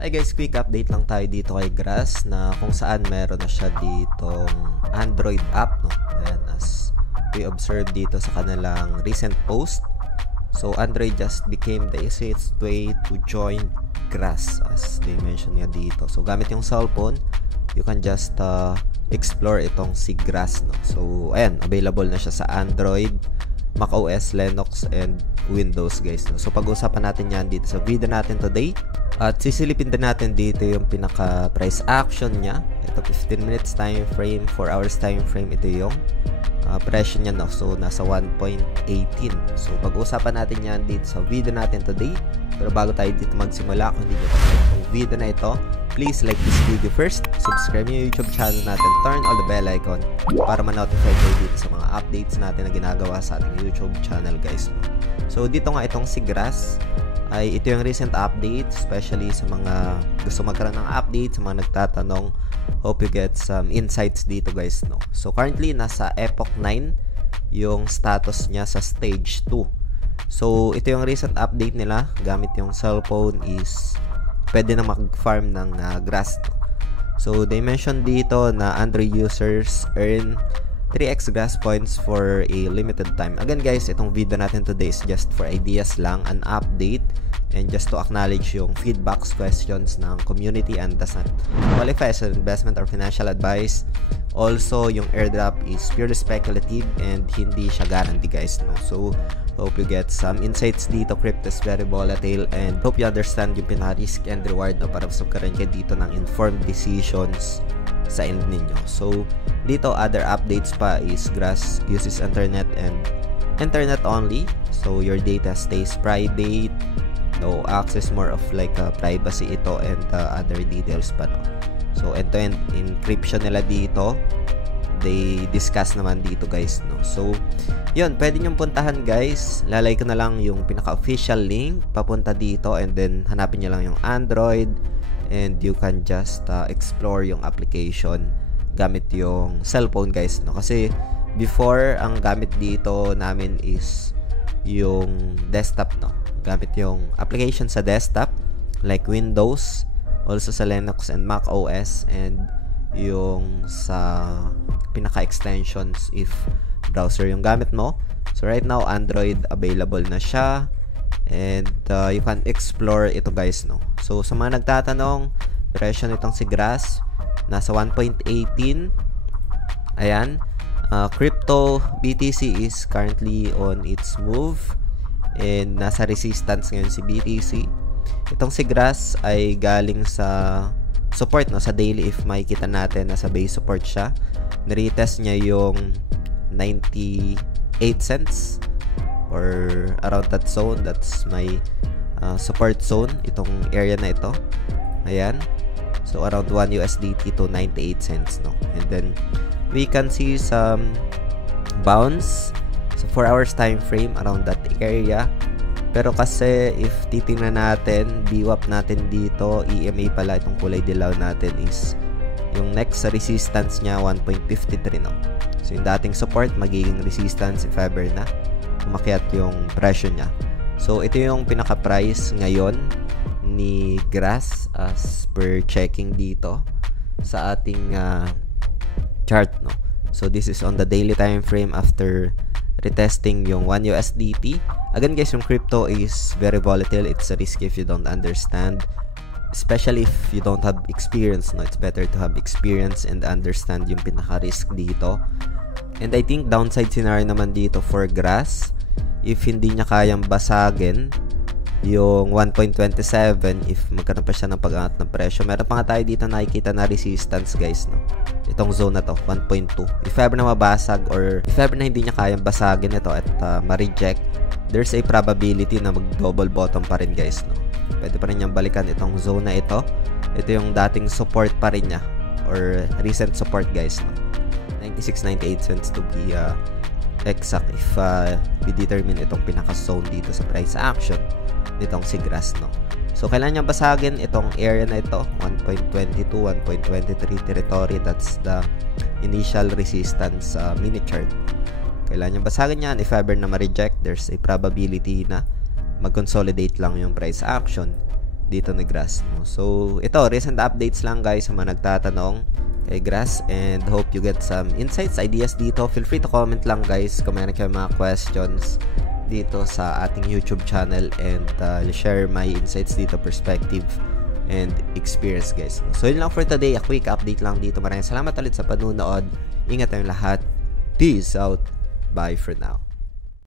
Hi guys, quick update lang tayo dito kay Grass na kung saan meron na siya ditong Android app, no? Ayan, as we observe dito sa kanilang recent post. So Android just became the easiest way to join Grass, as they mention nga dito. So gamit yung cellphone, you can just explore itong si Grass, no? So ayan, available na siya sa Android, macOS, Linux, and Windows, guys, no? So pag-usapan natin yan dito sa video natin today. At sisilipin din natin dito yung pinaka price action niya. Ito 15 minutes time frame, 4 hours time frame, ito yung presyo niya, no? So nasa 1.18. So pag-usapan natin yan dito sa video natin today. Pero bago tayo dito magsimula, kung hindi nyo pa yung video na ito, please like this video first, subscribe yung YouTube channel natin, turn on the bell icon para ma-notify kayo dito sa mga updates natin na ginagawa sa ating YouTube channel, guys. So dito nga itong si Grass, ay ito yung recent update, especially sa mga gusto magkaroon ng update, sa mga nagtatanong. Hope you get some insights dito, guys, no? So currently nasa Epoch 9 yung status niya sa stage 2. So ito yung recent update nila, gamit yung cellphone is pwede na mag-farm ng Grass, no? So they mentioned dito na Android users earn 3x Grass points for a limited time. Again, guys, itong video natin today is just for ideas lang, an update, and just to acknowledge yung feedbacks, questions ng community, and does not qualify as an investment or financial advice. Also, yung airdrop is purely speculative and hindi siya guarantee, guys, no? So hope you get some insights dito. Crypto is very volatile and hope you understand yung pinaka-risk and reward, no, para magkaroon kayo dito ng informed decisions sa end ninyo. So dito, other updates pa is Grass uses internet and internet only, so your data stays private, no access, more of like privacy ito, and other details pa, no? So end-to-end encryption nila dito, they discuss naman dito, guys, no? So yun, pwede nyong puntahan, guys. Lalay ko na lang yung pinaka-official link papunta dito, and then hanapin nyo lang yung Android, and you can just explore yung application gamit yung cellphone, guys, no? Kasi before, ang gamit dito namin is yung desktop, no? Gamit yung application sa desktop like Windows, also sa Linux and Mac OS, and yung sa pinaka-extensions if browser yung gamit mo. So right now, Android available na siya, and you can explore ito, guys, no? So sa mga nagtatanong, presyo nitong si Grass nasa 1.18. Ayan, crypto BTC is currently on its move and nasa resistance ngayon si BTC. Itong si Grass ay galing sa support, no, sa daily. If makikita natin, nasa base support siya. Niretest niya yung 98 cents or around that zone. That's my support zone, itong area na ito. Ayan, so around 1 USDT to 98 cents, no? And then we can see some bounce sa 4 hours time frame around that area. Pero kasi if titingnan natin, VWAP natin dito, EMA pala, itong kulay dilaw natin is yung next sa resistance niya 1.53, no? So yung dating support magiging resistance if ever na umakyat yung presyo niya. So ito yung pinaka price ngayon ni Grass as per checking dito sa ating chart, no? So this is on the daily time frame after retesting yung 1 USDT. Again, guys, yung crypto is very volatile. It's a risk if you don't understand, especially if you don't have experience, no? It's better to have experience and understand yung pinaka-risk dito. And I think downside scenario naman dito for Grass, if hindi niya kayang basagin yung 1.27, if magkaroon pa siya ng pag-angat ng presyo, meron pa nga tayo dito nakikita na resistance, guys, no? Itong zone na to, 1.2. If ever na mabasag or if ever na hindi niya kayang basagin ito at ma-reject, there's a probability na mag-double bottom pa rin, guys, no? Pwede pa rin niyang balikan itong zone na ito. Ito yung dating support pa rin niya or recent support, guys, no? 96.98 cents to be exact if we determine itong pinaka-zone dito sa price action nitong si Grass, no? So kailangan niyang basagin itong area na ito, 1.22, 1.23 territory. That's the initial resistance mini chart. Kailangan niyang basagin yan. If ever na ma-reject, there's a probability na mag-consolidate lang yung price action dito ni Grass, no? So ito, recent updates lang guys sa mga nagtatanong kay Grass, and hope you get some insights, ideas dito. Feel free to comment lang guys kung meron kayong mga questions dito sa ating YouTube channel, and share my insights dito, perspective and experience guys. So yun lang for today, a quick update lang dito. Maraming salamat ulit sa panunood. Ingat tayong lahat. Peace out. Bye for now.